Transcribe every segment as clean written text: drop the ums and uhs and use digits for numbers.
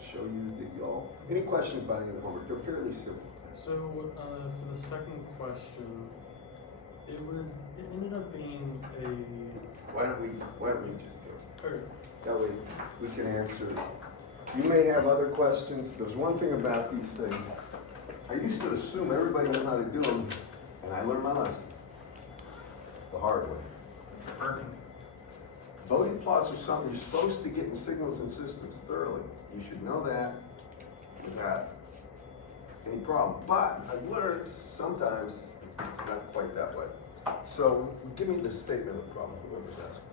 show you that y'all, any questions about any of the homework? They're fairly simple. So for the second question, it ended up being a. Why don't we just do it? Or, That way we can answer. You may have other questions. There's one thing about these things. I used to assume everybody knew how to do them, and I learned my lesson the hard way. it's perfect. Bodie plots are something you're supposed to get in signals and systems thoroughly. You should know that without any problem. But I've learned sometimes it's not quite that way. So give me the statement of the problem, whoever's asking.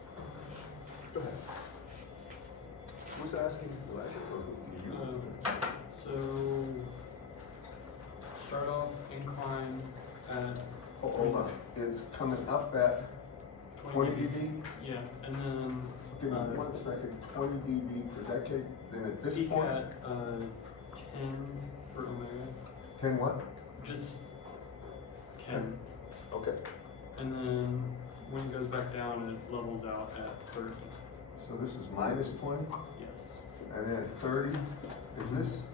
Go ahead. Who's asking? Elijah or you? So start off incline at. Oh, hold on. It's coming up at 20 dB? Yeah, and then. Give me 1 second. 20 dB per decade. Then at this peak point. at 10 for omega. 10 what? Just 10. Okay. And then when it goes back down, it levels out at 30. So this is minus 20? Yes. And then at 30, is this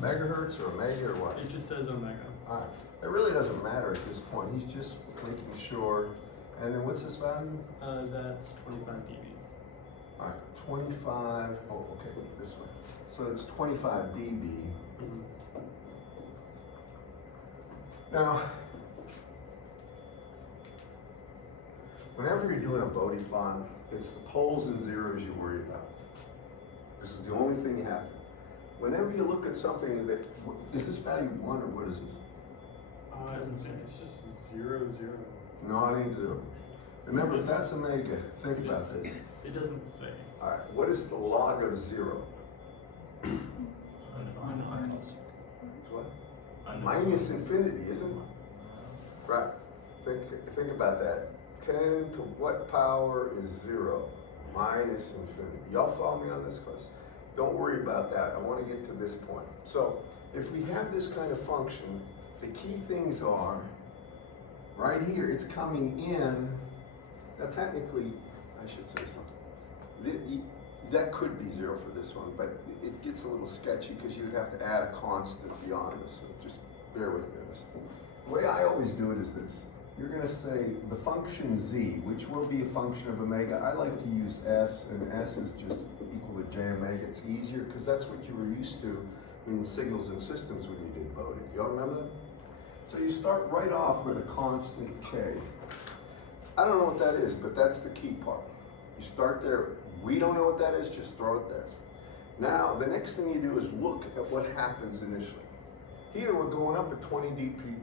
megahertz or mega or what? It just says omega. All right. It really doesn't matter at this point. He's just making sure. And then what's this value? That's 25 dB. All right, 25. Oh, okay, this way. So it's 25 dB. Now, whenever you're doing a Bodie plot, it's the poles and zeros you worry about. This is the only thing you have. Whenever you look at something that, is this value 1 or what is this? It doesn't say. It's just 0, 0. No, it ain't 0. Remember, if that's omega, think about this. It doesn't say. All right, what is the log of 0? Undefined. It's what? Minus infinity, isn't it? Right. Think about that. 10 to what power is 0? Minus infinity. Y'all follow me on this class? Don't worry about that. I want to get to this point. So, if we have this kind of function, the key things are, right here, it's coming in. Now technically, I should say something. That could be 0 for this one, but it gets a little sketchy because you'd have to add a constant beyond this. So just bear with me on this. The way I always do it is this. You're going to say the function z, which will be a function of omega. I like to use s, and s is just equal to j omega. It's easier because that's what you were used to in signals and systems when you did Bodie. Y'all remember that? So you start right off with a constant k. I don't know what that is, but that's the key part. You start there. We don't know what that is, just throw it there. Now, the next thing you do is look at what happens initially. Here, we're going up at 20 dB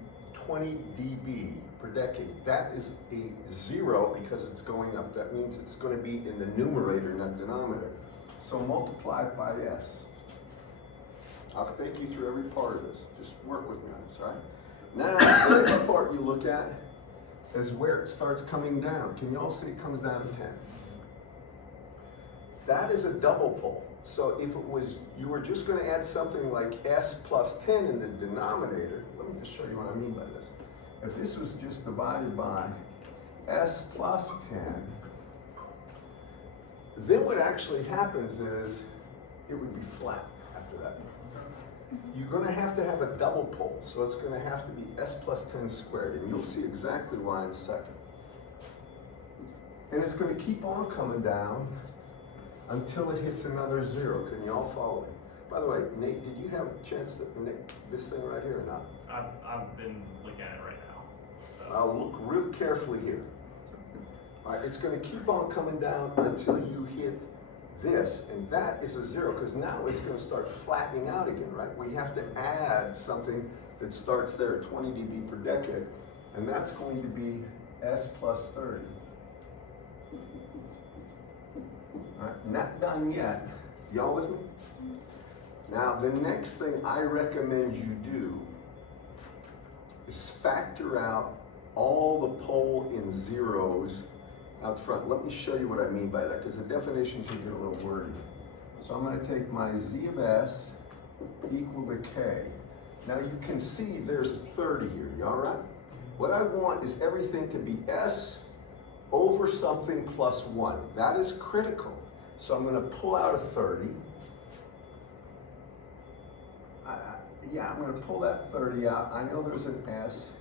per decade. That is a 0 because it's going up. That means it's going to be in the numerator, not denominator. So multiply it by s. I'll take you through every part of this. Just work with me on this, all right? Now, the next part you look at is where it starts coming down. Can you all see it comes down to 10? That is a double pole. So if it was, you were just going to add something like s plus 10 in the denominator, let me just show you what I mean by this. If this was just divided by s plus 10, then what actually happens is it would be flat after that. You're going to have a double pole, so it's going to have to be s plus 10 squared, and you'll see exactly why in a second. And it's going to keep on coming down until it hits another 0. Can you all follow me? By the way, Nate, did you have a chance to make this thing right here or not? I've been looking at it right now. So. I'll look real carefully here. All right, it's going to keep on coming down until you hit this, and that is a 0, because now it's going to start flattening out again, right? We have to add something that starts there at 20 dB per decade, and that's going to be s plus 30. All right, not done yet. Y'all with me? Now, the next thing I recommend you do is factor out all the pole in zeros out front. Let me show you what I mean by that, because the definition can get a little wordy. So I'm going to take my z of s equal to k. Now you can see there's a 30 here. You all right? What I want is everything to be s over something plus 1. That is critical. So I'm going to pull out a 30. yeah, I'm gonna pull that 30 out. I know there's an S.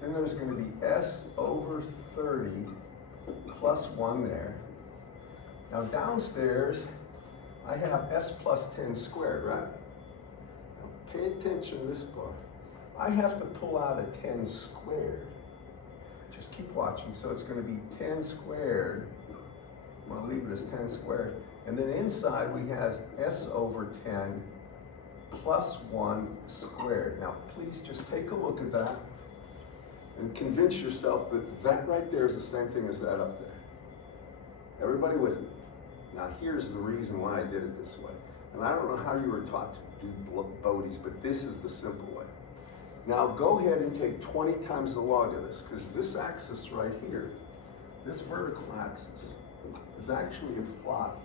Then there's gonna be S over 30 plus 1 there. Now downstairs, I have S plus 10 squared, right? Now pay attention to this part. I have to pull out a 10 squared. Just keep watching. So it's gonna be 10 squared. I'm gonna leave it as 10 squared. And then inside we have S over 10 plus 1 squared. Now please just take a look at that and convince yourself that that right there is the same thing as that up there. Everybody with me? Now here's the reason why I did it this way. And I don't know how you were taught to do Bodies, but this is the simple way. Now go ahead and take 20 times the log of this, because this axis right here, this vertical axis, is actually a plot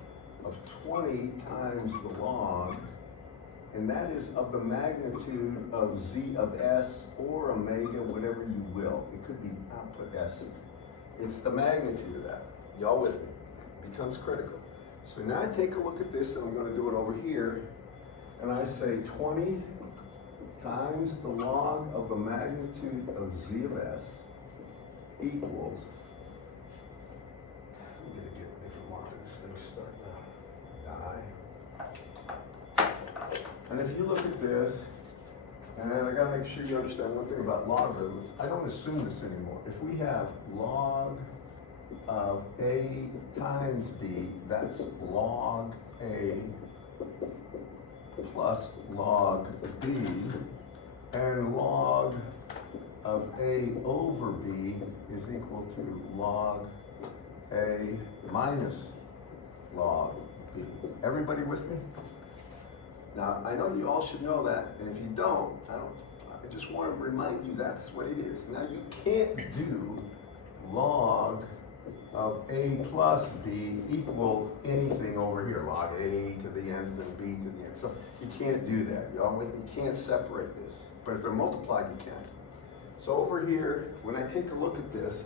of 20 times the log, and that is of the magnitude of Z of S or omega, whatever you will. It could be output S. It's the magnitude of that. Y'all with me? Becomes critical. So now I take a look at this, and I'm going to do it over here, and I say 20 times the log of the magnitude of Z of S equals, I'm going to get a different marker. This thing's starting to die. And if you look at this, and I got to make sure you understand one thing about logarithms. I don't assume this anymore. If we have log of A times B, that's log A plus log B, and log of A over B is equal to log A minus log B. Everybody with me? Now, I know you all should know that, and if you don't, I just want to remind you that's what it is. Now, you can't do log of A plus B equal anything over here, log A to the nth and B to the nth. So you can't do that. You all with me? You can't separate this. But if they're multiplied, you can. So over here, when I take a look at this,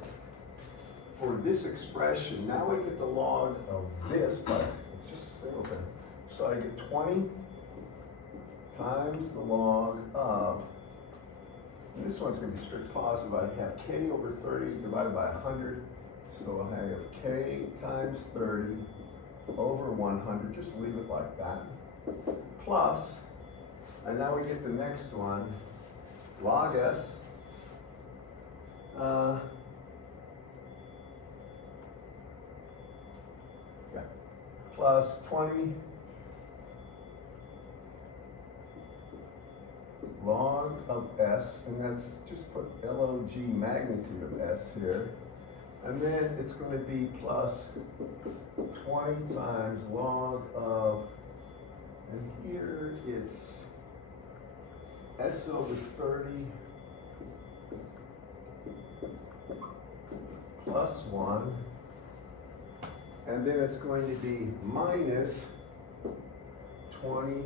for this expression, now we get the log of this, but it's just a single thing. So I get 20 times the log of, and this one's going to be strict positive. I have K over 30 divided by 100. So I have K times 30 over 100. Just leave it like that. Plus, and now we get the next one, log S. Plus 20 log of S, and that's just put log magnitude of S here. And then it's going to be plus 20 times log of, and here it's S over 30 plus 1. And then it's going to be minus 20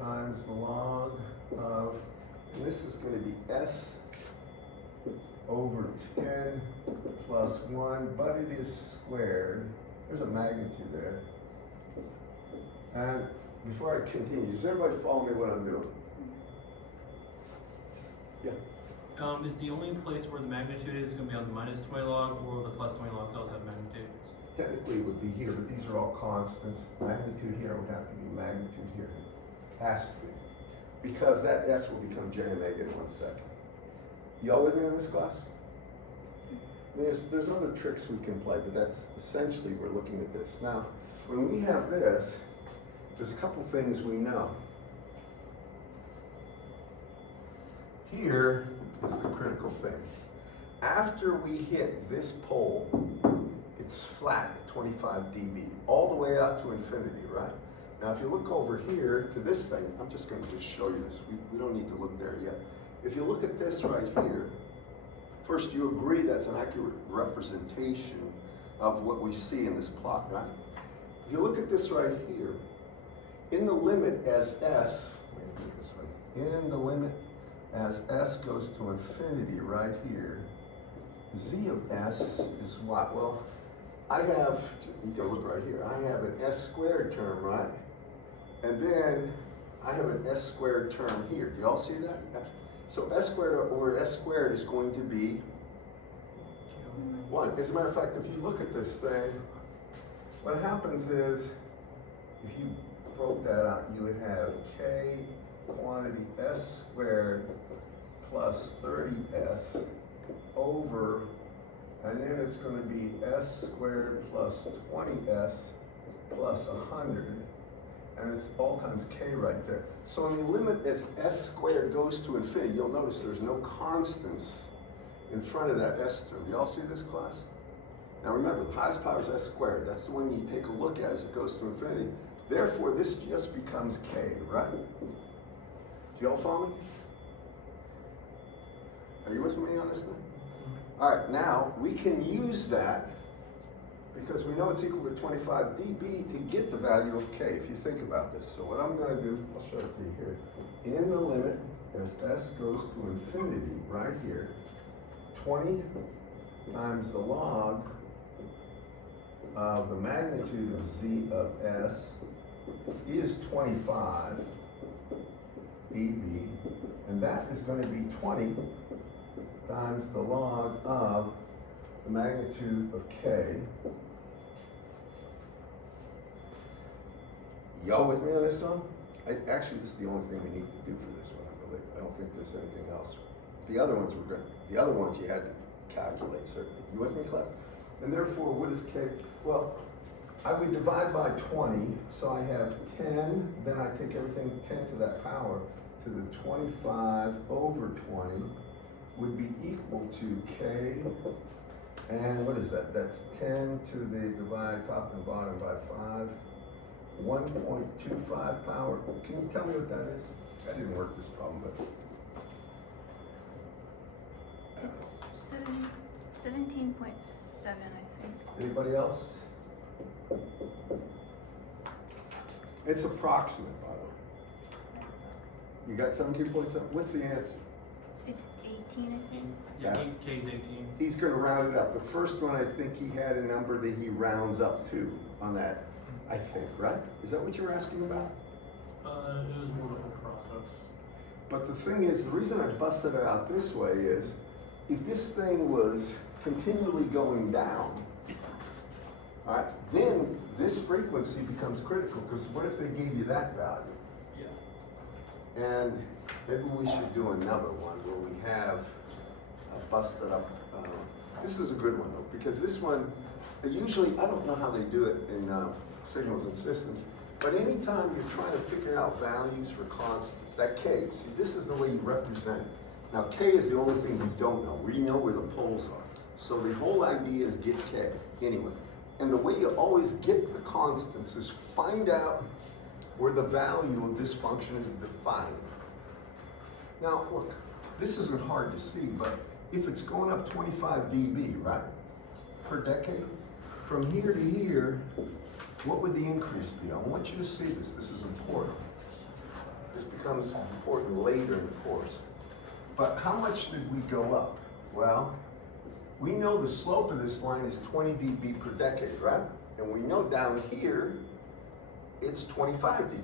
times the log of, and this is going to be S over 10 plus 1, but it is squared. There's a magnitude there. And before I continue, does everybody follow me what I'm doing? Yeah. Is the only place where the magnitude is going to be on the minus 20 log, or the plus 20 logs also have magnitude? Technically it would be here, but these are all constants. Magnitude here would have to be magnitude here. Has to be. Because that S will become J omega in 1 second. Y'all with me on this class? There's other tricks we can play, but that's essentially we're looking at this. Now, when we have this, there's a couple things we know. Here is the critical thing. After we hit this pole, it's flat at 25 dB, all the way out to infinity, right? Now, if you look over here to this thing, I'm just going to just show you this. We don't need to look there yet. If you look at this right here, first you agree that's an accurate representation of what we see in this plot, right? If you look at this right here, in the limit as S, let me put it this way, in the limit as S goes to infinity right here, Z of S is what? Well, I have, you can look right here, I have an S squared term, right? And then I have an s squared term here. Do y'all see that? So s squared over s squared is going to be 1. As a matter of fact, if you look at this thing, what happens is, if you broke that out, you would have k quantity s squared plus 30s over, and then it's going to be s squared plus 20s plus 100, and it's all times k right there. So in the limit as s squared goes to infinity, you'll notice there's no constants in front of that s term. Y'all see this, class? Now remember, the highest power is s squared. That's the one you take a look at as it goes to infinity. Therefore, this just becomes k, right? Do y'all follow me? Are you with me on this thing? All right, now we can use that because we know it's equal to 25 dB to get the value of k, if you think about this. So what I'm going to do, I'll show it to you here. In the limit, as s goes to infinity, right here, 20 times the log of the magnitude of z of s is 25 dB, and that is going to be 20 times the log of the magnitude of k. Y'all with me on this one? Actually, this is the only thing we need to do for this one, I believe. I don't think there's anything else. The other ones were good. The other ones you had to calculate, certainly. You with me, class? And therefore, what is k? Well, I would divide by 20, so I have 10, then I take everything 10 to that power, to the 25 over 20 would be equal to k, and what is that? That's 10 to the divide top and bottom by 5, 1.25 power. Can you tell me what that is? I didn't work this problem, but. It's 17.7, I think. Anybody else? It's approximate, by the way. You got 17.7? What's the answer? It's 18, I think. Yeah, Yes. K's 18. He's going to round it up. The first one, I think he had a number that he rounds up to on that, I think, right? Is that what you're asking about? It was more of a process. But the thing is, the reason I busted it out this way is, if this thing was continually going down, all right, then this frequency becomes critical, because what if they gave you that value? Yeah. And maybe we should do another one where we have busted up. This is a good one though, because this one, usually, I don't know how they do it in signals and systems, but anytime you're trying to figure out values for constants, that k, see, this is the way you represent it. Now, k is the only thing we don't know. We know where the poles are. So the whole idea is get k, anyway. And the way you always get the constants is find out where the value of this function is defined. Now, look, this isn't hard to see, but if it's going up 25 dB, right, per decade, from here to here, what would the increase be? I want you to see this. This is important. This becomes important later in the course. But how much did we go up? Well, we know the slope of this line is 20 dB per decade, right? And we know down here, it's 25 dB.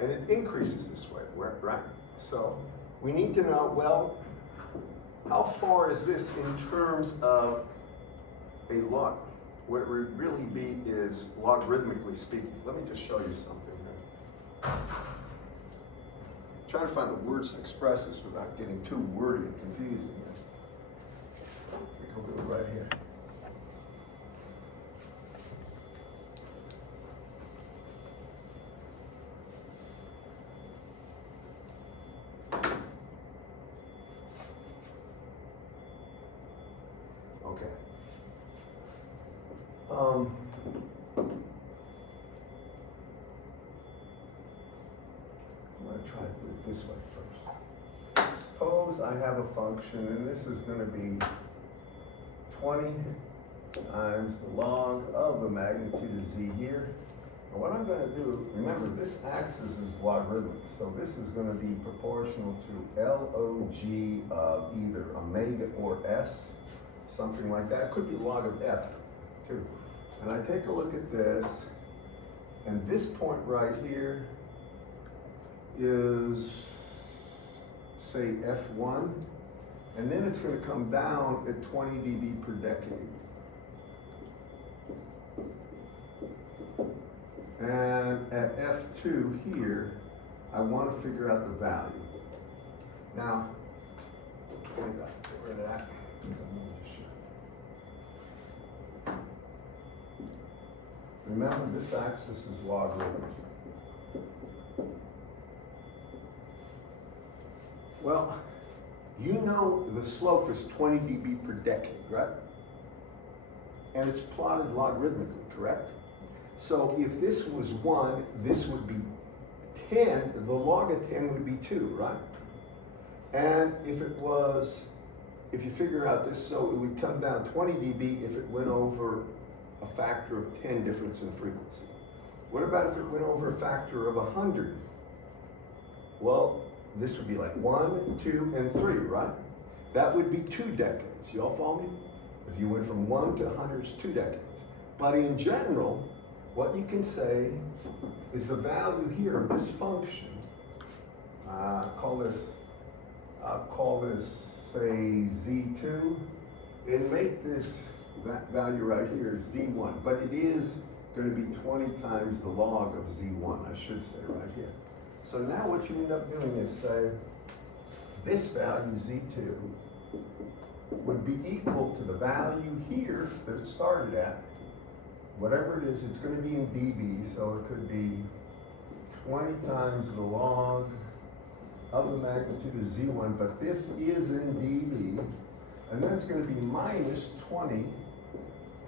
And it increases this way, right? So we need to know, well, how far is this in terms of a log? What it would really be is logarithmically speaking. Let me just show you something here. Try to find the words to express this without getting too wordy and confusing. We'll do it right here. Okay. I'm going to try to do it this way first. Suppose I have a function, and this is going to be 20 times the log of the magnitude of z here. And what I'm going to do, remember, this axis is logarithmic, so this is going to be proportional to log of either omega or s, something like that. It could be log of f, too. And I take a look at this, and this point right here is, say, F1, and then it's going to come down at 20 dB per decade. And at F2 here, I want to figure out the value. Now, get rid of that. Remember, this axis is logarithmic. Well, you know the slope is 20 dB per decade, right? And it's plotted logarithmically, correct? So if this was 1, this would be 10, the log of 10 would be 2, right? And if it was, if you figure out this, so it would come down 20 dB if it went over a factor of 10 difference in frequency. What about if it went over a factor of 100? Well, this would be like 1, 2, and 3, right? That would be 2 decades. You all follow me? If you went from 1 to 100, it's 2 decades. But in general, what you can say is the value here of this function, I'll call this, say, Z2, and make this value right here Z1, but it is going to be 20 times the log of Z1, I should say right here. So now what you end up doing is say, this value Z2 would be equal to the value here that it started at. Whatever it is, it's going to be in dB, so it could be 20 times the log of the magnitude of Z1, but this is in dB, and then it's going to be minus 20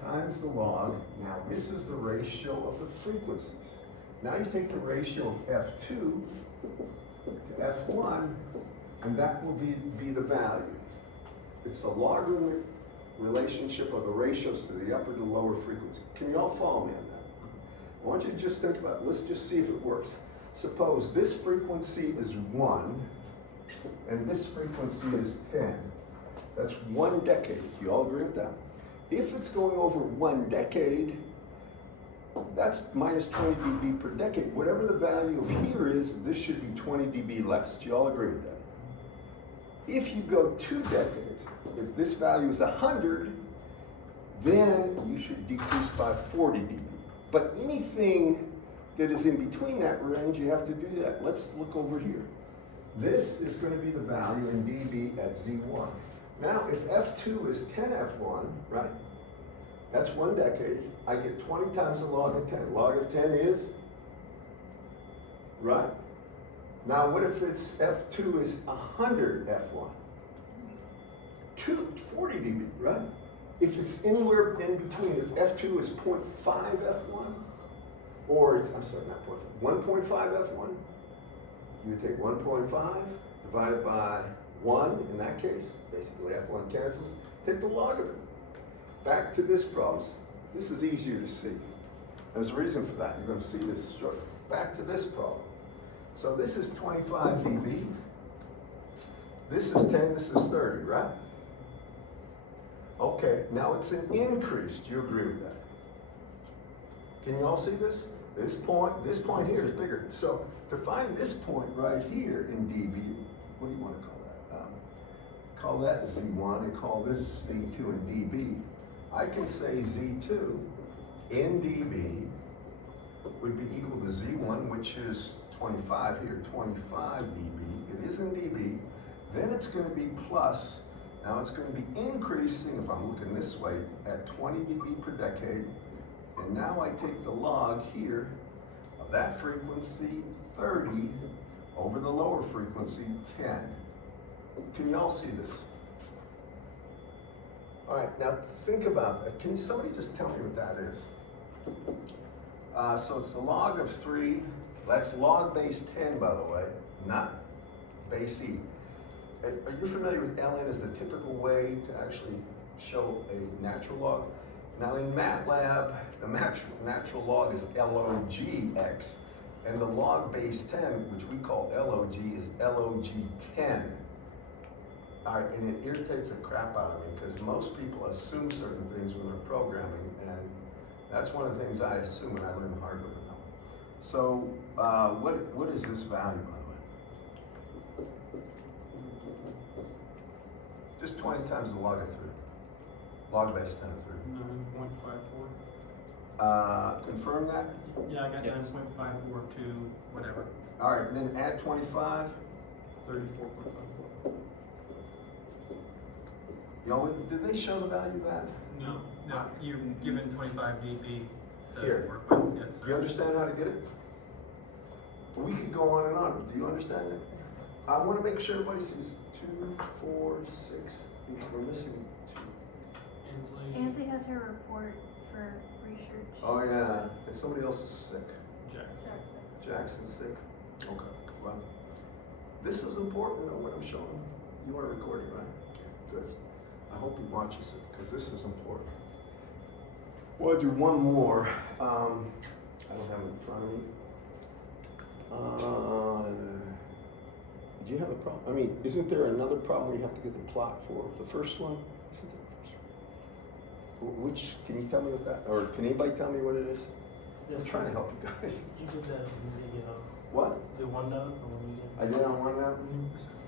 times the log. Now this is the ratio of the frequencies. Now you take the ratio of F2 to F1, and that will be the value. It's the logarithmic relationship of the ratios to the upper to the lower frequency. Can you all follow me on that? I want you to just think about it. Let's just see if it works. Suppose this frequency is 1, and this frequency is 10. That's 1 decade. Do you all agree with that? If it's going over 1 decade, that's minus 20 dB per decade. Whatever the value of here is, this should be 20 dB less. Do you all agree with that? If you go 2 decades, if this value is 100, then you should decrease by 40 dB. But anything that is in between that range, you have to do that. Let's look over here. This is going to be the value in dB at Z1. Now, if F2 is 10F1, right? That's 1 decade. I get 20 times the log of 10. Log of 10 is, right? Now, what if it's F2 is 100 F1? 40 dB, right? If it's anywhere in between, if F2 is 0.5 F1, or it's, I'm sorry, not 0.5, 1.5 F1, you would take 1.5 divided by 1 in that case, basically F1 cancels, take the log of it. Back to this problem. This is easier to see. There's a reason for that. You're going to see this shortly. Back to this problem. So this is 25 dB. This is 10, this is 30, right? Okay, now it's an increase. Do you agree with that? Can you all see this? This point here is bigger. So to find this point right here in dB, what do you want to call that? Call that Z1 and call this Z2 in dB. I can say Z2 in dB would be equal to Z1, which is 25 here, 25 dB. It is in dB. Then it's going to be plus. Now it's going to be increasing, if I'm looking this way, at 20 dB per decade. And now I take the log here of that frequency, 30, over the lower frequency, 10. Can you all see this? All right, now think about that. Can somebody just tell me what that is? So it's the log of 3. That's log base 10, by the way, not base E. Are you familiar with ln as the typical way to actually show a natural log? Now in MATLAB, the natural log is logx, and the log base 10, which we call log, is log 10. All right, and it irritates the crap out of me because most people assume certain things when they're programming, and that's one of the things I assume, and I learned the hard way. So what is this value, by the way? Just 20 times the log of 3. Log base 10 of 3. 9.54. Confirm that? Yeah, I got Yes. 9.54 to whatever. All right, then add 25. 34.54. Did they show the value of that? No, you're given 25 VP to Here. work with, yes, Do you sir. understand how to get it? We could go on and on. Do you understand it? I want to make sure everybody sees 2, 4, 6. We're missing 2. Ansley has her report for research. Oh yeah, and somebody else is sick. Jackson. Jackson's sick. Okay. Well, this is important. What I'm showing. You are recording, right? Good. I hope he watches it because this is important. We'll do one more. I don't have it in front of me. Do you have a problem? I mean, isn't there another problem where you have to get the plot for the first one? Isn't there the first one? Which, can you tell me what that, or can anybody tell me what it is? I'm trying to help you guys. You did that in the, What? the OneNote, the one you did. I did on OneNote.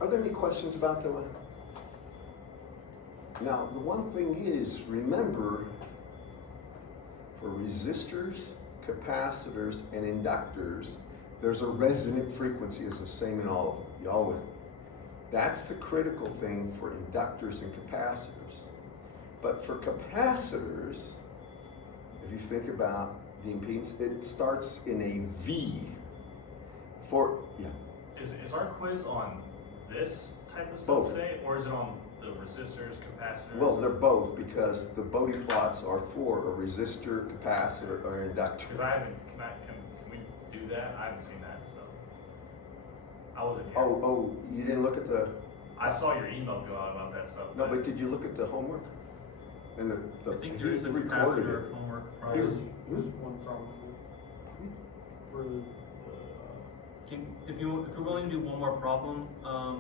Are there any questions about the one? Now, the one thing is, remember, for resistors, capacitors, and inductors, there's a resonant frequency is the same in all of them. Y'all with me? That's the critical thing for inductors and capacitors. But for capacitors, if you think about the impedance, it starts in a V. Is our quiz on this type of stuff Both. today, or is it on the resistors, capacitors? Well, they're both because the Bode plots are for a resistor, capacitor, or inductor. Because I haven't, can we do that? I haven't seen that, so. I wasn't here. Oh, you didn't look at the, I saw your email go out about that stuff. no, but did you look at the homework? And I think there is a recorded capacitor it. homework Here. problem. There's one problem for the, If you're willing to do one more problem, I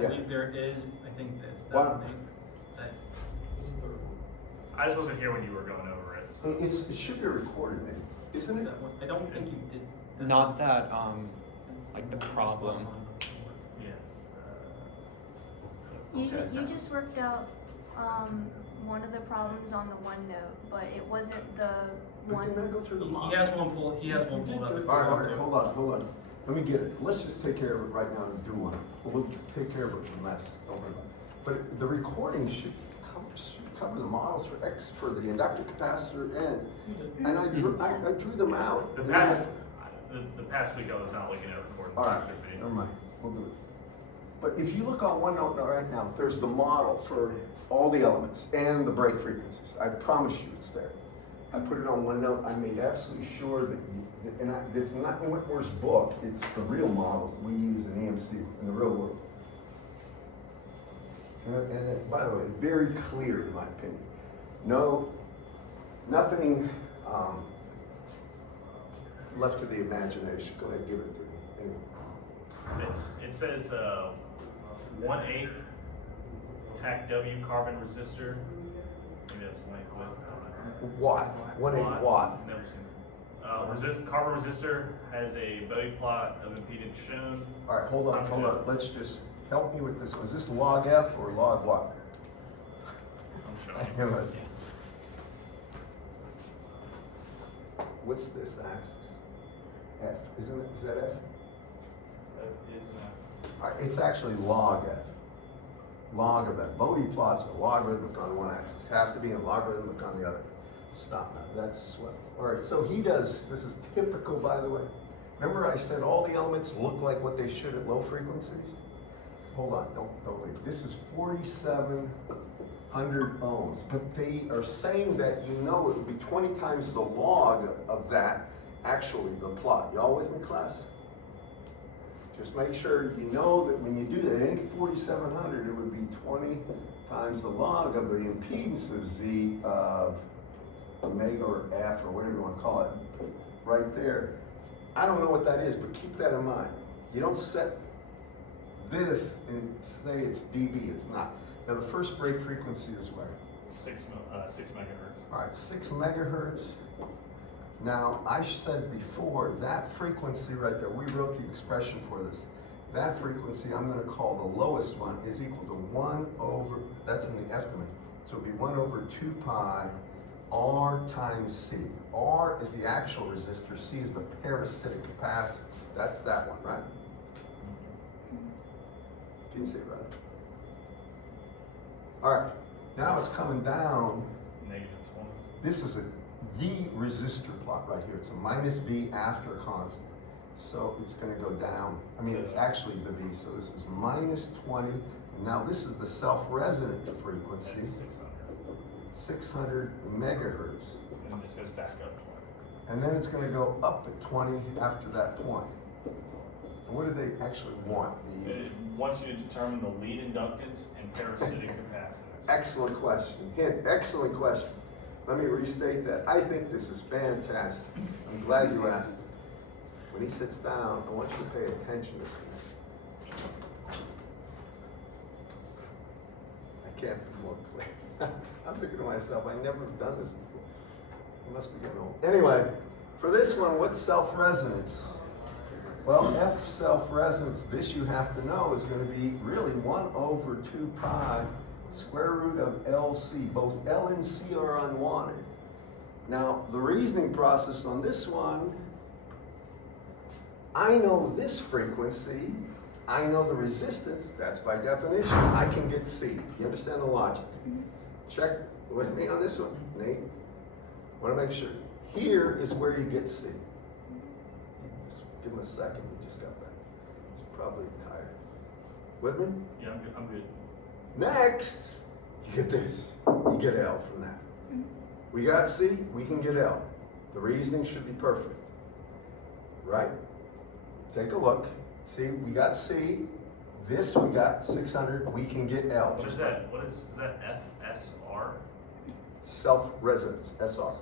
Yeah. believe there is, I think that's Why that don't- thing. That, I just wasn't here when you were going over it, so. It should be recorded, man, isn't it? that one, I don't think you did. that. Not that, like the problem. Yes. You just worked out, one of the problems on the OneNote, but it wasn't the But one. didn't I go through the model? He has one pulled, he has one pulled up. if you All right, want to. hold on. Let me get it. Let's just take care of it right now and do one. We'll take care of it for mess. Don't worry about it. But the recording should cover the models for the inductor, capacitor, and I drew them out. The past week I was not looking at recording. All right, never mind. We'll do it. But if you look on OneNote right now, there's the model for all the elements and the break frequencies. I promise you it's there. I put it on OneNote. I made absolutely sure that it's not in Whitmore's book. It's the real models we use in EMC in the real world. By the way, very clear in my opinion. Nothing left to the imagination. Go ahead, give it to me. Anyway. It says 1/8 TAC W carbon resistor. Maybe that's 1/8 what? I don't know. Watt, 1/8 watt. Never seen it. Carbon resistor has a Bode plot of impedance shown. All right, hold on. Let's just help me with this one. Is this log F or log what? I'm showing Yeah, you. let's- What's this axis? F, isn't it? Is that F? All right, it's actually log F. Log of F. Bode plots are logarithmic on one axis, have to be in logarithmic on the other. Stop now, that's what. All right, so he does, this is typical, by the way. Remember I said all the elements look like what they should at low frequencies? Hold on, don't wait. This is 4,700 ohms, but they are saying that it would be 20 times the log of that, actually, the plot. Y'all with me, class? Just make sure you know that when you do that, it ain't 4,700, it would be 20 times the log of the impedance of Z of omega or F or whatever you want to call it, right there. I don't know what that is, but keep that in mind. You don't set this and say it's dB, it's not. Now the first break frequency is where? 6 megahertz. All right, 6 megahertz. Now, I said before, that frequency right there, we wrote the expression for this. that frequency I'm gonna call the lowest one is equal to 1 over, that's in the F domain, so it'd be 1 over 2 pi R times C. R is the actual resistor, C is the parasitic capacitance. That's that one, right? Can you see it, right? All right, now it's coming down. -20. This is a V resistor plot right here. It's a minus V after a constant. So it's gonna go down. I mean, it's actually the V, so this is minus 20. And now this is the self-resonant frequency, That's 600. 600 megahertz. And it just goes back up 20. And then it's gonna go up at 20 after that point. And what do they actually want? It wants you to determine the lead inductance and parasitic capacitance. Excellent question. Hint, excellent question. Let me restate that. I think this is fantastic. I'm glad you asked it. When he sits down, I want you to pay attention this week. I can't be more clear. I'm thinking to myself, I never have done this before. I must be getting old. Anyway, for this one, what's self-resonance? Well, F self-resonance, this you have to know, is going to be really 1 over 2 pi square root of LC. Both L and C are unwanted. Now, the reasoning process on this one, I know this frequency, I know the resistance, that's by definition, I can get C. You understand the logic? Check with me on this one, Nate. Want to make sure. Here is where you get C. Just give him a second, he just got back. He's probably tired. With me? Yeah, I'm good. Next, you get this. You get L from that. We got C, we can get L. The reasoning should be perfect. Right? Take a look. See, we got C. This we got 600. We can get L. What is that? What is that? FSR? Self-resonance, SR.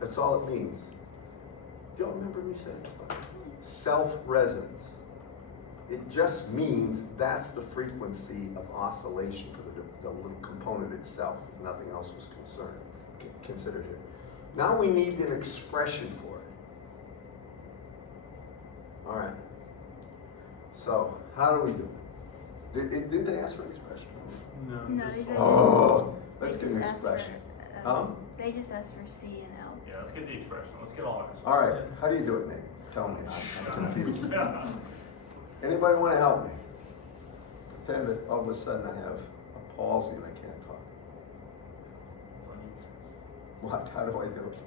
That's all it means. Y'all remember me saying that? Self-resonance. It just means that's the frequency of oscillation for the little component itself. Nothing else was considered here. Now we need an expression for it. All right. So how do we do it? Did they ask for an expression? No. No, they just, Oh, let's they get an just asked for, expression. Huh? They just asked for C and L. Yeah, let's get the expression. Let's get all of this. All right. How do you do it, Nate? Tell me. I'm confused. Anybody want to help me? Pretend that all of a sudden I have a palsy and I can't talk. What? How do I do it?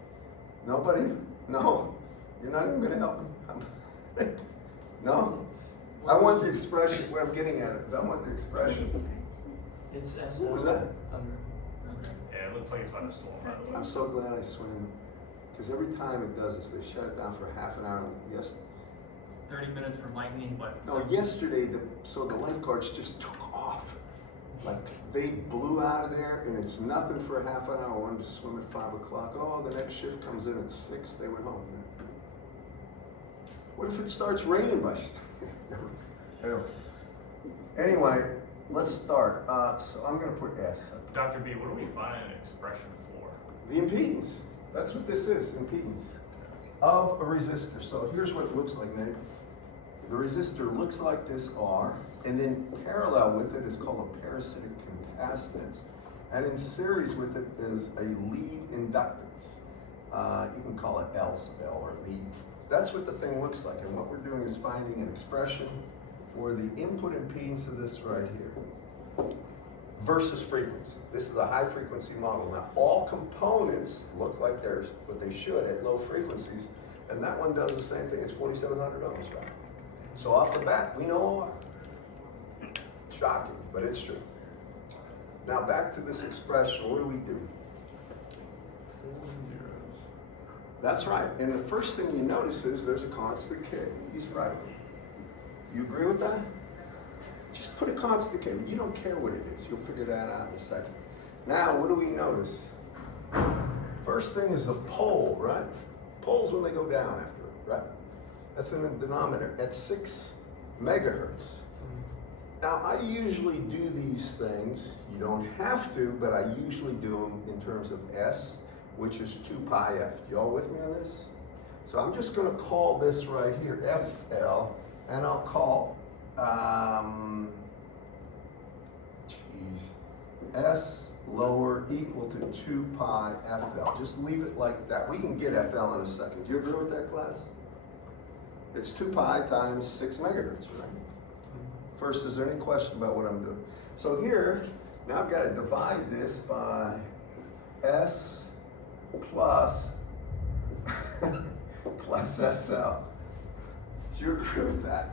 Nobody? No? You're not even going to help me? No? I want the expression. What I'm getting at is I want the expression. It's S. What was that? Yeah, it looks like it's about to storm, by the way. I'm so glad I swam. Because every time it does this, they shut it down for half an hour. Yes. It's 30 minutes from lightning, but. No, yesterday, the lifeguards just took off. Like, they blew out of there, and it's nothing for a half an hour. I wanted to swim at 5 o'clock. Oh, the next shift comes in at 6. They went home. What if it starts raining by Anyway, let's start. So I'm going to put S. Dr. B, what are we finding an expression for? The impedance. That's what this is, impedance of a resistor. So here's what it looks like, Nate. The resistor looks like this R, and then parallel with it is called a parasitic capacitance. And in series with it is a lead inductance. You can call it L or lead. That's what the thing looks like. And what we're doing is finding an expression for the input impedance of this right here versus frequency. This is a high frequency model. Now all components look like theirs, but they should at low frequencies. And that one does the same thing. It's 4,700 ohms, right? So off the bat, we know R. Shocking, but it's true. Now back to this expression, what do we do? That's right. And the first thing you notice is there's a constant K. He's right. You agree with that? Just put a constant K. You don't care what it is. You'll figure that out in a second. Now, what do we notice? First thing is a pole, right? Poles when they go down after it, right? That's in the denominator at 6 megahertz. Now, I usually do these things. You don't have to, but I usually do them in terms of S, which is 2 pi F. Y'all with me on this? So I'm just going to call this right here FL, and I'll call geez, S lower equal to 2 pi FL. Just leave it like that. We can get FL in a second. Do you agree with that, class? It's 2 pi times 6 megahertz, right? First, is there any question about what I'm doing? So here, now I've got to divide this by S plus plus SL. So you agree with that?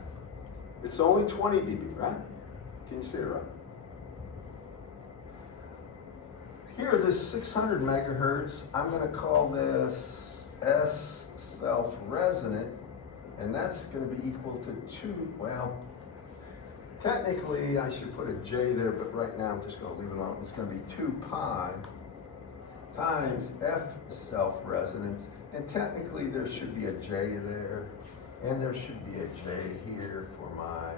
It's only 20 dB, right? Can you see it right? Here, this 600 megahertz, I'm going to call this S self-resonant, and that's going to be equal to 2, well, technically I should put a J there, but right now I'm just going to leave it on. It's going to be 2 pi times F self-resonance, and technically there should be a J there, and there should be a J here for my,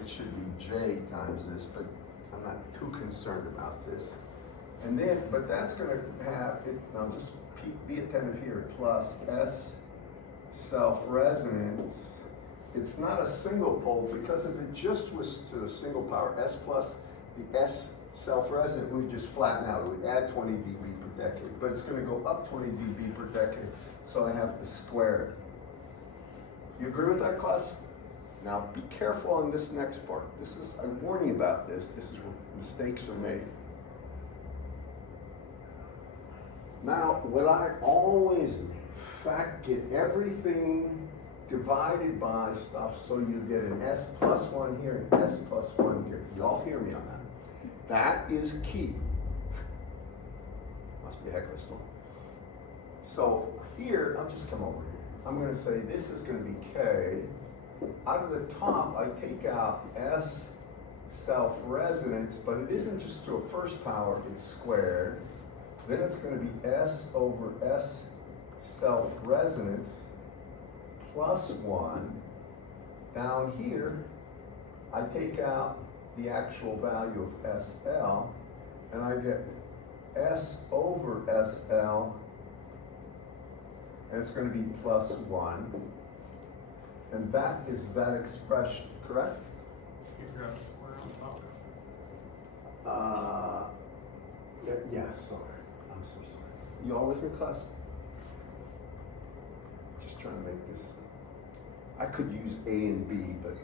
it should be J times this, but I'm not too concerned about this. And then, but that's going to have, it, now just be attentive here, plus S self-resonance. It's not a single pole, because if it just was to the single power, S plus the S self-resonant, we would just flatten out. It would add 20 dB per decade, but it's going to go up 20 dB per decade, so I have to square it. You agree with that, class? Now be careful on this next part. This is, I warn you about this. This is where mistakes are made. Now, what I always get everything divided by stuff, so you get an S plus 1 here and S plus 1 here. You all hear me on that? That is key. Must be a heck of a storm. So here, I'll just come over here. I'm going to say this is going to be K. Out of the top, I take out S self-resonance, but it isn't just to a first power, it's squared. Then it's going to be S over S self-resonance plus 1. Down here, I take out the actual value of SL, and I get S over SL, and it's going to be plus 1. And that is that expression, correct? You forgot to square on top. Yeah, sorry. I'm so sorry. You all with me, class? Just trying to make this. I could use A and B, but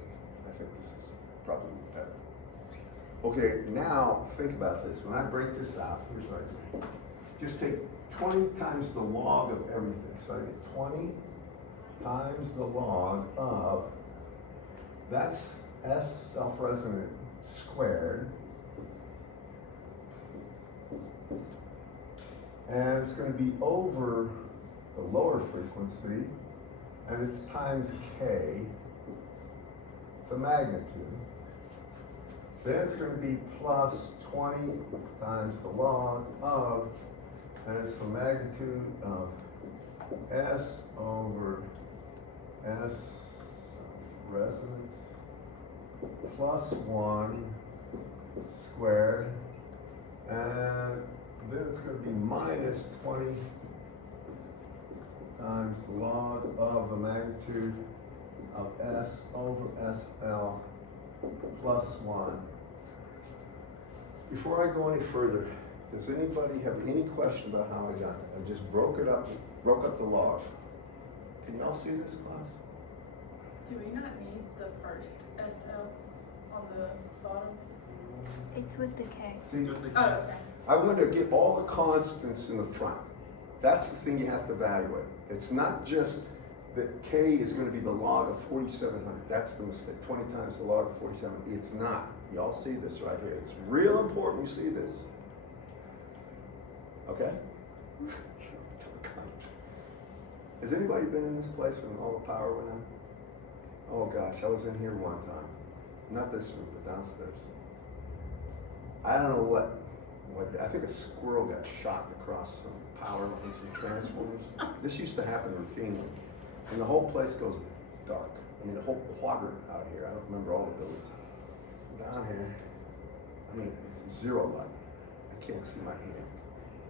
I think this is probably better. Okay, now think about this. When I break this out, here's what I do. Just take 20 times the log of everything. So I get 20 times the log of, that's S self-resonant squared. And it's going to be over the lower frequency, and it's times K. It's a magnitude. Then it's going to be plus 20 times the log of, and it's the magnitude of S over S resonance plus 1 squared, and then it's going to be minus 20 times the log of the magnitude of S over SL plus 1. Before I go any further, does anybody have any question about how I got it? I just broke up the log. Can you all see this, class? Do we not need the first SL on the bottom? It's with the K. See, Oh, okay. I want to get all the constants in the front. That's the thing you have to evaluate. It's not just that K is going to be the log of 4,700. That's the mistake. 20 times the log of 47. It's not. Y'all see this right here. It's real important you see this. Okay? Has anybody been in this place when all the power went out? Oh gosh, I was in here one time. Not this room, but downstairs. I don't know what I think a squirrel got shot across some power lines and transformers. This used to happen routinely. And the whole place goes dark. I mean, the whole quadrant out here. I don't remember all the buildings. Down here, I mean, it's zero light. I can't see my hand.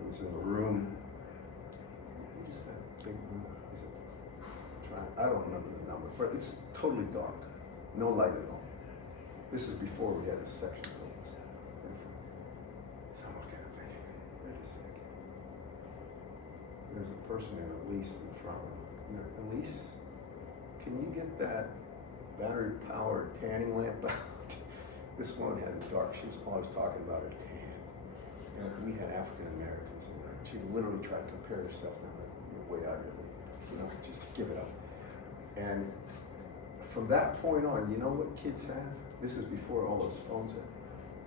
It was in the room. What is that big room? Is it? I don't remember the number, but it's totally dark. No light at all. This is before we had a section buildings. So I'm looking at thinking, wait a second. There's a person named Elise in the front row. Elise, can you get that battery powered tanning lamp out? This woman had a dark, she was always talking about her tan. You know, we had African Americans in there. She literally tried to compare herself to them. You're way out of your league. You know, just give it up. And from that point on, you know what kids have? This is before all those phones have.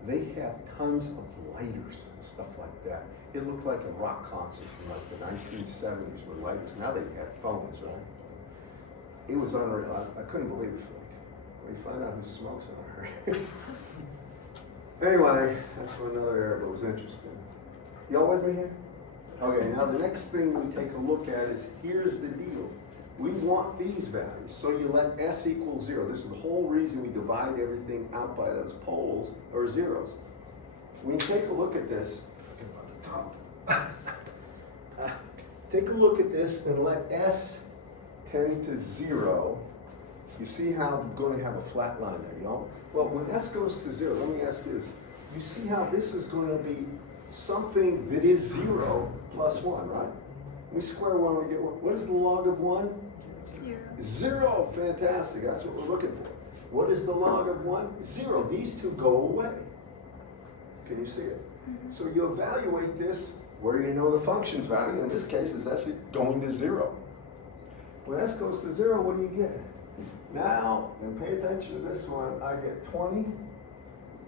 They have tons of lighters and stuff like that. It looked like a rock concert from like the 1970s with lighters. Now they have phones, right? It was unreal. I couldn't believe it. We find out who smokes in our area. Anyway, that's for another era, but it was interesting. Y'all with me here? Okay, now the next thing we take a look at is, here's the deal. We want these values, so you let s equal 0. This is the whole reason we divide everything out by those poles, or zeros. When you take a look at this, take a look at this and let s tend to 0. You see how I'm going to have a flat line there, y'all? Well, when s goes to 0, let me ask you this. You see how this is going to be something that is 0 plus 1, right? We square 1, we get 1. What is the log of 1? 0. 0, fantastic, that's what we're looking for. What is the log of 1? 0, these two go away. Can you see it? Mhm. So you evaluate this, where you know the function's value, in this case is s going to 0. When s goes to 0, what do you get? Now, and pay attention to this one, I get 20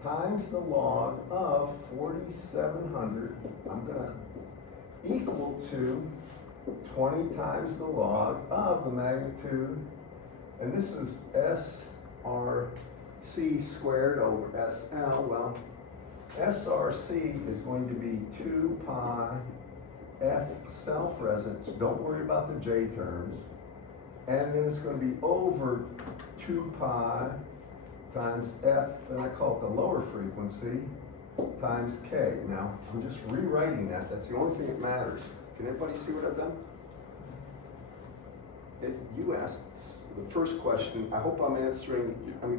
times the log of 4,700, I'm gonna equal to 20 times the log of the magnitude, and this is SRC squared over SL. Well, SRC is going to be 2 pi F self-resonance, don't worry about the J terms, and then it's going to be over 2 pi times F, and I call it the lower frequency, times K. Now, I'm just rewriting that. That's the only thing that matters. Can everybody see what I've done? If you asked the first question, I hope I'm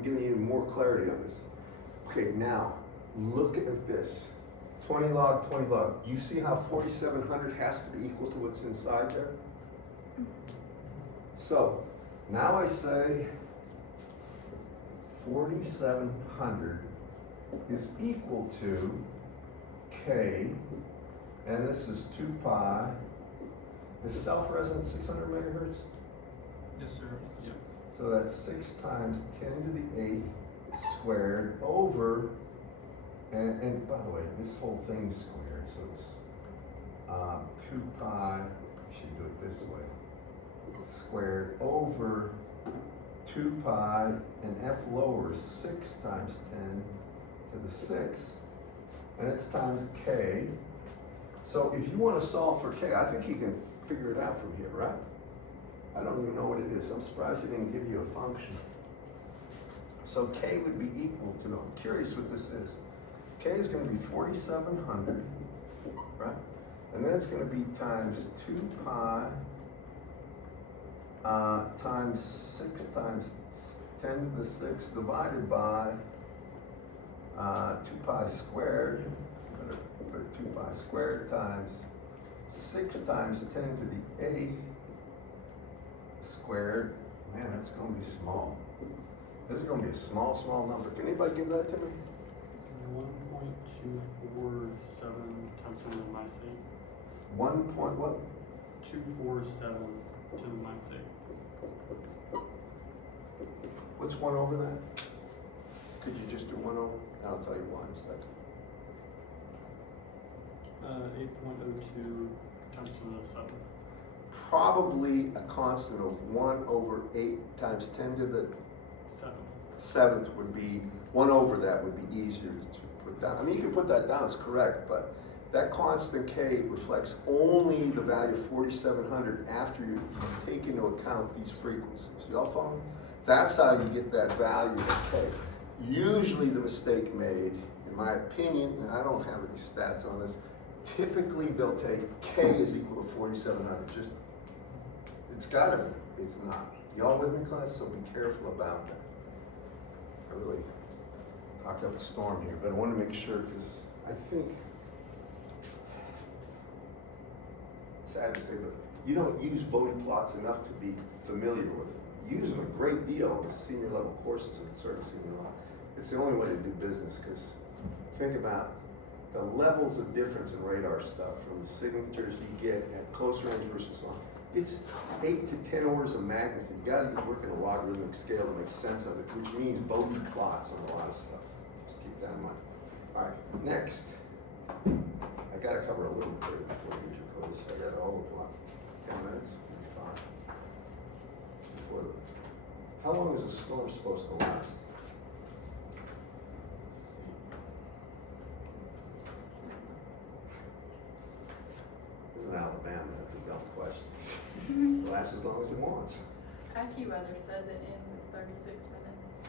giving you more clarity on this. Okay, now, look at this. 20 log, 20 log. You see how 4,700 has to be equal to what's inside there? So, now I say 4,700 is equal to K, and this is 2 pi. Is self-resonance 600 megahertz? Yes, sir. Yep. So that's 6 times 10 to the 8th squared over, and by the way, this whole thing's squared, so it's 2 pi, I should do it this way, squared over 2 pi, and F lowers 6 times 10 to the 6, and it's times K. So if you want to solve for K, I think you can figure it out from here, right? I don't even know what it is. I'm surprised they didn't give you a function. So K would be equal to, I'm curious what this is. K is going to be 4,700, right? And then it's going to be times 2 pi times 6 times 10 to the 6 divided by 2 pi squared. I'm going to put 2 pi squared times 6 times 10 to the 8th squared. Man, that's going to be small. This is going to be a small, small number. Can anybody give that to me? 1.247 times 10 to the minus 8. 1 point what? 247 to the minus 8. What's 1 over that? Could you just do 1 over? I'll tell you why in a second. 8.02 times 10 to the 7th. Probably a constant of 1 over 8 times 10 to the 7th would be, 1 over that would be easier to put down. I mean, you can put that down, it's correct, but that constant K reflects only the value of 4,700 after you take into account these frequencies. Y'all follow me? That's how you get that value of K. Usually the mistake made, in my opinion, and I don't have any stats on this, typically they'll take K is equal to 4,700. Just, it's gotta be, it's not. Y'all with me, class? So be careful about that. really talk up a storm here, but I want to make sure, because I think, sad to say, but you don't use Bode plots enough to be familiar with them. You use them a great deal in senior level courses at certain senior level. It's the only way to do business, because think about the levels of difference in radar stuff from the signatures you get at close range versus long. It's 8 to 10 orders of magnitude. You gotta work in a logarithmic scale to make sense of it, which means Bode plots on a lot of stuff. Just keep that in mind. All right, next. I gotta cover a little bit before we use your quiz. I got all the plot. 10 minutes, fine. How long is a storm supposed to last? This is Alabama, that's a dumb question. It lasts as long as it wants. AccuWeather says it ends in 36 minutes.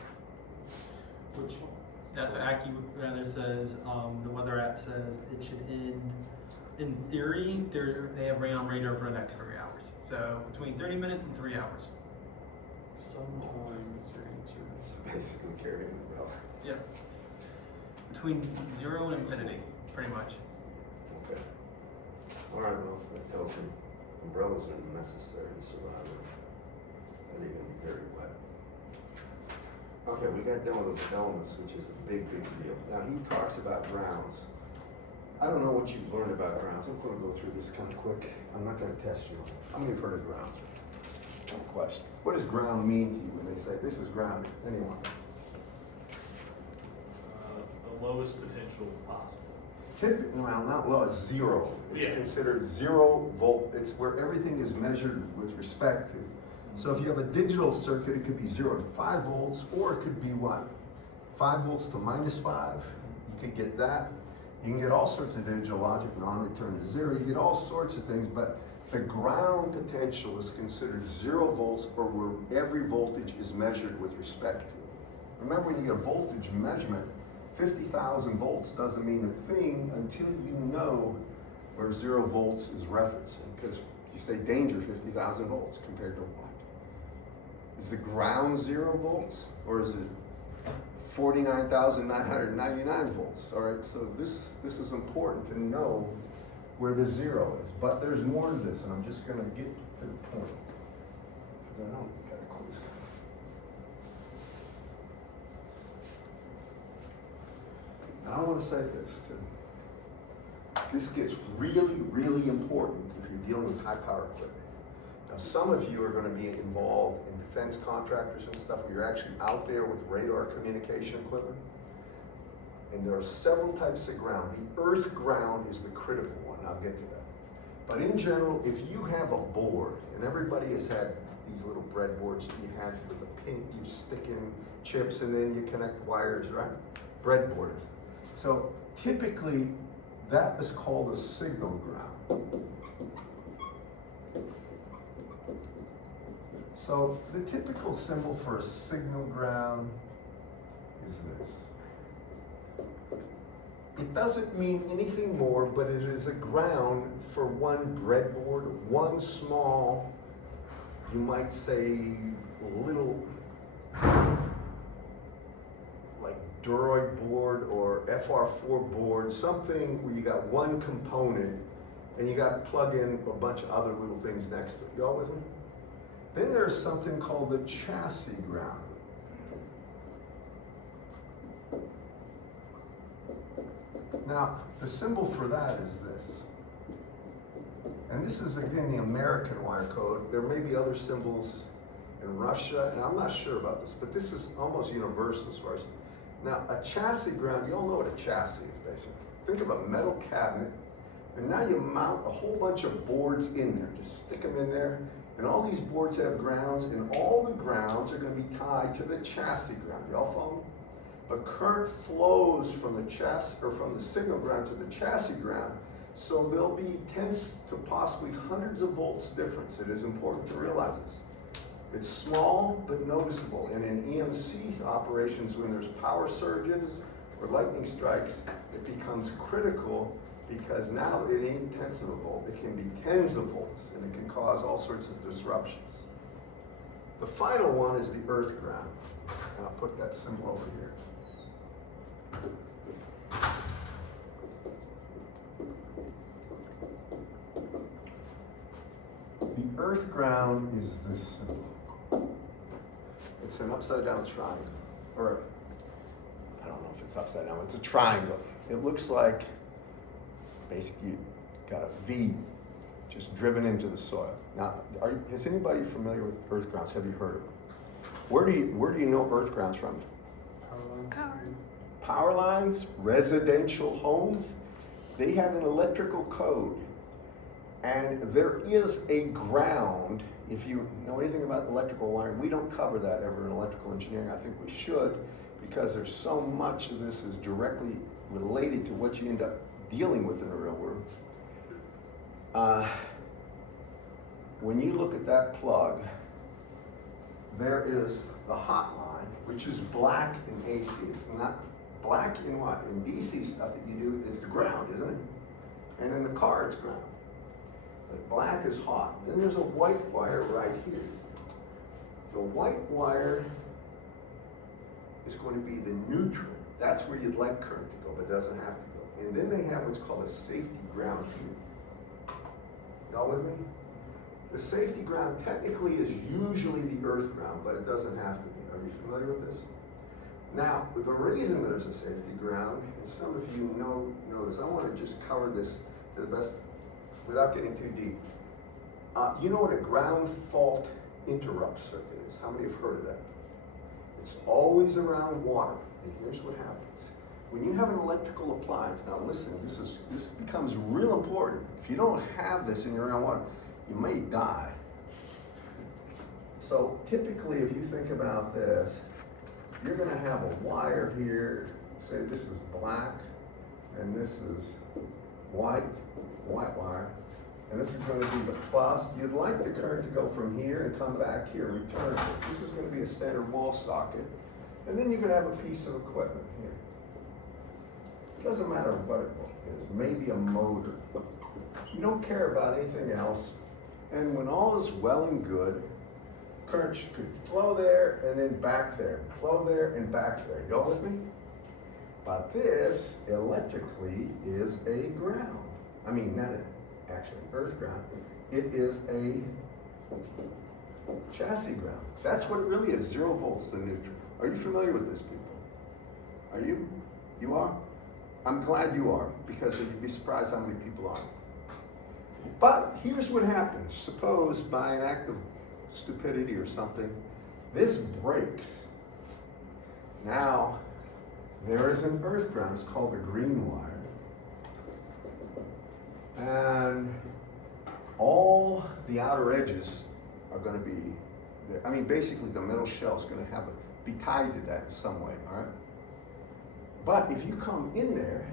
Which one? That's what AccuWeather says. The weather app says it should end. In theory, they have rain on radar for the next 3 hours. So between 30 minutes and 3 hours. Sometimes your answer is. It's basically carrying the umbrella. Yep. Between 0 and infinity, pretty much. Okay. All right, well, that tells me umbrellas are necessary to survive. And they're gonna be very wet. Okay, we got done with the elements, which is a big, big deal. Now, he talks about grounds. I don't know what you've learned about grounds. I'm gonna go through this kind of quick. I'm not gonna test you. How many have heard of grounds? Question. What does ground mean to you when they say this is grounded? Anyone? The lowest potential possible. Well, not low, it's zero. It's Yeah. considered 0 volt. It's where everything is measured with respect to. So if you have a digital circuit, it could be 0 to 5 volts, or it could be what? 5 volts to -5. You could get that. You can get all sorts of digital logic, non-return to 0. You get all sorts of things, but the ground potential is considered 0 volts, or where every voltage is measured with respect to. Remember, when you get a voltage measurement, 50,000 volts doesn't mean a thing until you know where 0 volts is referencing, because you say danger 50,000 volts compared to what? Is the ground 0 volts, or is it 49,999 volts? All right, so this is important to know where the 0 is, but there's more to this, and I'm just gonna get to the point, because I know we got a quiz coming. Now, I want to say this too. This gets really, really important if you're dealing with high power equipment. Now, some of you are going to be involved in defense contractors and stuff where you're actually out there with radar communication equipment. And there are several types of ground. The earth ground is the critical one. I'll get to that. But in general, if you have a board, and everybody has had these little breadboards that you had with a pin, you stick in chips and then you connect wires, right? Breadboard is. So typically, that is called a signal ground. So the typical symbol for a signal ground is this. It doesn't mean anything more, but it is a ground for one breadboard, one small, you might say, little, like Droid board or FR4 board, something where you got one component and you got to plug in a bunch of other little things next to it. You all with me? Then there's something called the chassis ground. Now, the symbol for that is this. And this is, again, the American wire code. There may be other symbols in Russia, and I'm not sure about this, but this is almost universal as far as. Now, a chassis ground, you all know what a chassis is, basically. Think of a metal cabinet, and now you mount a whole bunch of boards in there. Just stick them in there, and all these boards have grounds, and all the grounds are going to be tied to the chassis ground. Y'all follow me? But current flows from the chassis or from the signal ground to the chassis ground, so there'll be tens to possibly hundreds of volts difference. It is important to realize this. It's small but noticeable, and in EMC operations, when there's power surges or lightning strikes, it becomes critical because now it ain't tenths of a volt, it can be tens of volts, and it can cause all sorts of disruptions. The final one is the earth ground. And I'll put that symbol over here. The earth ground is this symbol. It's an upside down triangle. Or, I don't know if it's upside down, it's a triangle. It looks like, basically, you got a V just driven into the soil. Now, is anybody familiar with earth grounds? Have you heard of them? Where do you know earth grounds from? Power. Power lines, residential homes, they have an electrical code. And there is a ground, if you know anything about electrical wiring, we don't cover that ever in electrical engineering. I think we should, because there's so much of this is directly related to what you end up dealing with in the real world. When you look at that plug, there is the hot line, which is black in AC. It's not black in what? In DC stuff that you do is the ground, isn't it? And in the car, it's ground. But black is hot. Then there's a white wire right here. The white wire is going to be the neutral. That's where you'd like current to go, but it doesn't have to go. And then they have what's called a safety ground here. Y'all with me? The safety ground technically is usually the earth ground, but it doesn't have to be. Are you familiar with this? Now, the reason there's a safety ground, and some of you know this, I want to just cover this to the best without getting too deep. You know what a ground fault interrupt circuit is? How many have heard of that? It's always around water, and here's what happens. When you have an electrical appliance, now listen, this becomes real important. If you don't have this and you're around water, you may die. So typically, if you think about this, you're going to have a wire here, say this is black, and this is white wire, and this is going to be the plus. You'd like the current to go from here and come back here, return it. This is going to be a standard wall socket, and then you're going to have a piece of equipment here. It doesn't matter what it is, maybe a motor. You don't care about anything else, and when all is well and good, current could flow there and then back there, flow there and back there. Y'all with me? But this electrically is a ground. I mean, not actually earth ground. It is a chassis ground. That's what it really is, 0 volts to neutral. Are you familiar with this, people? Are you? You are? I'm glad you are, because you'd be surprised how many people aren't. But here's what happens. Suppose by an act of stupidity or something, this breaks. Now, there is an earth ground. It's called a green wire. And all the outer edges are going to be, I mean, basically the metal shell is going to be tied to that in some way, all right? But if you come in there,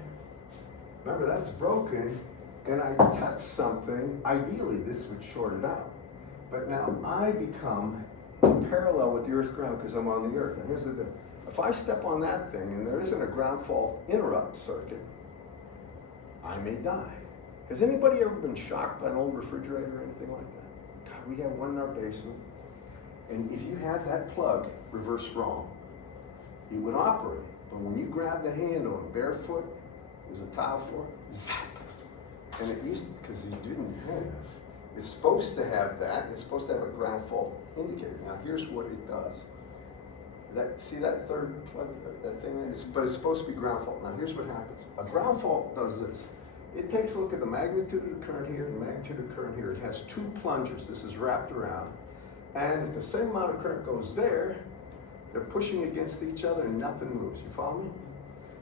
remember that's broken, and I touch something, ideally this would short it out. But now I become parallel with the earth ground because I'm on the earth. And here's the thing. If I step on that thing and there isn't a ground fault interrupt circuit, I may die. Has anybody ever been shocked by an old refrigerator or anything like that? God, we have one in our basement. And if you had that plug reversed wrong, it would operate. But when you grab the handle and barefoot, there's a tile floor, zap. And it used to, because you didn't have, it's supposed to have that. It's supposed to have a ground fault indicator. Now here's what it does. See that third plug, that thing? But it's supposed to be ground fault. Now here's what happens. A ground fault does this. It takes a look at the magnitude of the current here and the magnitude of the current here. It has 2 plungers. This is wrapped around. And if the same amount of current goes there, they're pushing against each other and nothing moves. You follow me?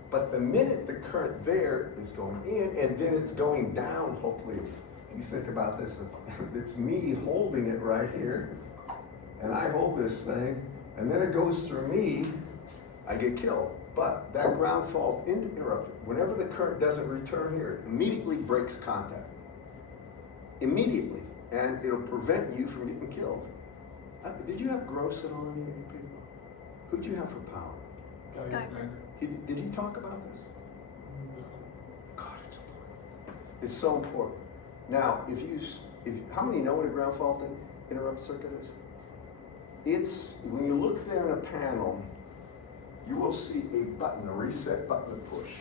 But the minute the current there is going in and then it's going down, hopefully, if you think about this, it's me holding it right here, and I hold this thing, and then it goes through me, I get killed. But that ground fault interrupted. Whenever the current doesn't return here, it immediately breaks contact. Immediately. And it'll prevent you from getting killed. Did you have gross at all, any of you people? Who'd you have for power? Geiger. Did he talk about this? God, it's important. It's so important. Now, how many know what a ground fault interrupt circuit is? it's, when you look there in a panel, you will see a button, a reset button to push.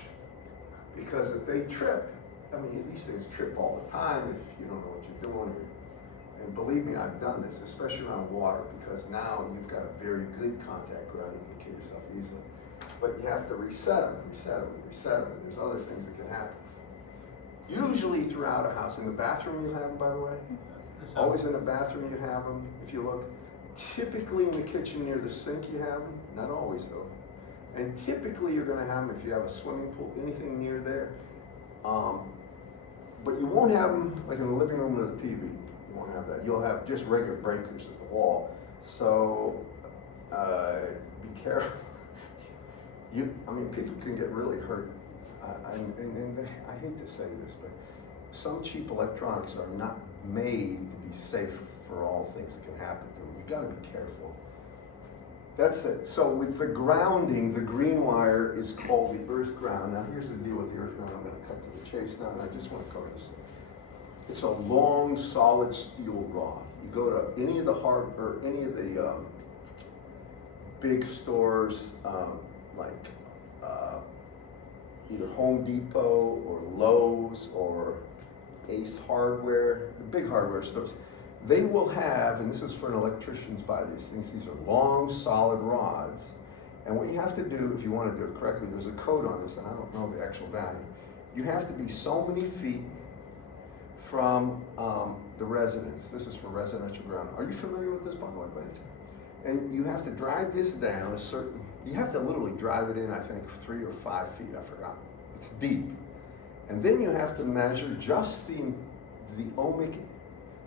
Because if they trip, I mean, these things trip all the time if you don't know what you're doing. And believe me, I've done this, especially around water, because now you've got a very good contact ground, you can kill yourself easily. But you have to reset them, and there's other things that can happen. Usually throughout a house, in the bathroom you have them, by the way. So- Always in the bathroom you have them, if you look. Typically in the kitchen near the sink you have them, not always though. And typically you're gonna have them if you have a swimming pool, anything near there. But you won't have them like in the living room with the TV. You won't have that. You'll have just regular breakers at the wall. So be careful. I mean, people can get really hurt. I hate to say this, but some cheap electronics are not made to be safe for all things that can happen to them. You've got to be careful. That's it. So with the grounding, the green wire is called the earth ground. Now here's the deal with the earth ground. I'm going to cut to the chase now, and I just want to cover this thing. It's a long, solid steel rod. You go to any of the big stores, like either Home Depot or Lowe's or Ace Hardware, the big hardware stores, they will have, and this is for an electrician's buy these things, these are long, solid rods. And what you have to do, if you want to do it correctly, there's a code on this, and I don't know the actual value. You have to be so many feet from the residence. This is for residential ground. Are you familiar with this, by the way, by any chance? And you have to drive this down a certain, you have to literally drive it in, I think, 3 or 5 feet, I forgot. It's deep. And then you have to measure just the ohmic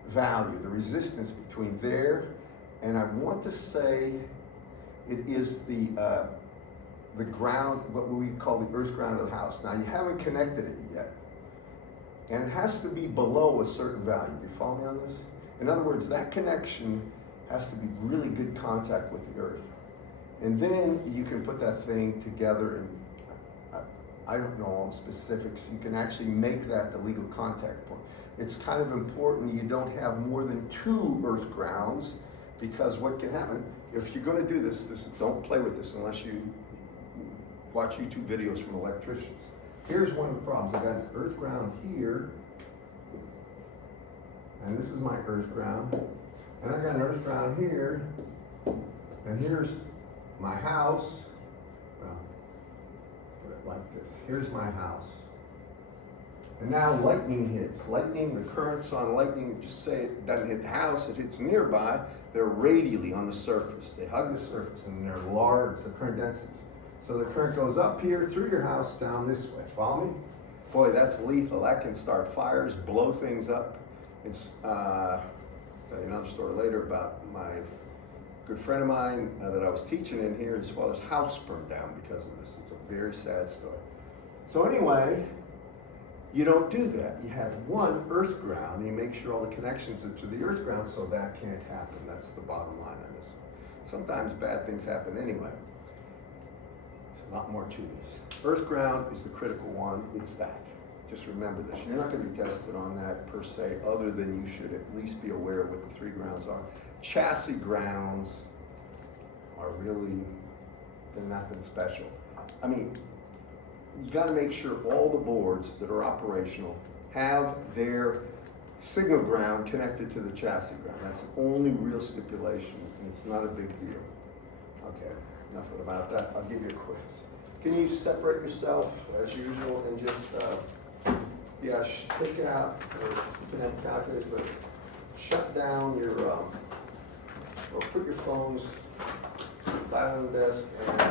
value, the resistance between there, and I want to say it is the ground, what we call the earth ground of the house. Now you haven't connected it yet. And it has to be below a certain value. Do you follow me on this? In other words, that connection has to be really good contact with the earth. And then you can put that thing together, and I don't know all the specifics. You can actually make that the legal contact point. It's kind of important you don't have more than 2 earth grounds, because what can happen, if you're going to do this, don't play with this unless you watch YouTube videos from electricians. Here's one of the problems. I've got an earth ground here, and this is my earth ground, and I've got an earth ground here, and here's my house. Well, put it like this. Here's my house. And now lightning hits. Lightning, the currents on lightning, just say it doesn't hit the house, it hits nearby, they're radially on the surface. They hug the surface, and they're large, the current densities. So the current goes up here through your house down this way. Follow me? Boy, that's lethal. That can start fires, blow things up. It's, tell you another story later about my good friend of mine that I was teaching in here. His father's house burned down because of this. It's a very sad story. So anyway, you don't do that. You have one earth ground, and you make sure all the connections are to the earth ground, so that can't happen. That's the bottom line on this. Sometimes bad things happen anyway. A lot more to this. Earth ground is the critical one. It's that. Just remember this. You're not going to be tested on that per se, other than you should at least be aware of what the 3 grounds are. Chassis grounds are really, they're nothing special. I mean, you got to make sure all the boards that are operational have their signal ground connected to the chassis ground. That's the only real stipulation, and it's not a big deal. Okay. Enough about that. I'll give you a quiz. Can you separate yourself as usual and just, take it out, or you can have calculators, but shut down your, or put your phones flat on the desk and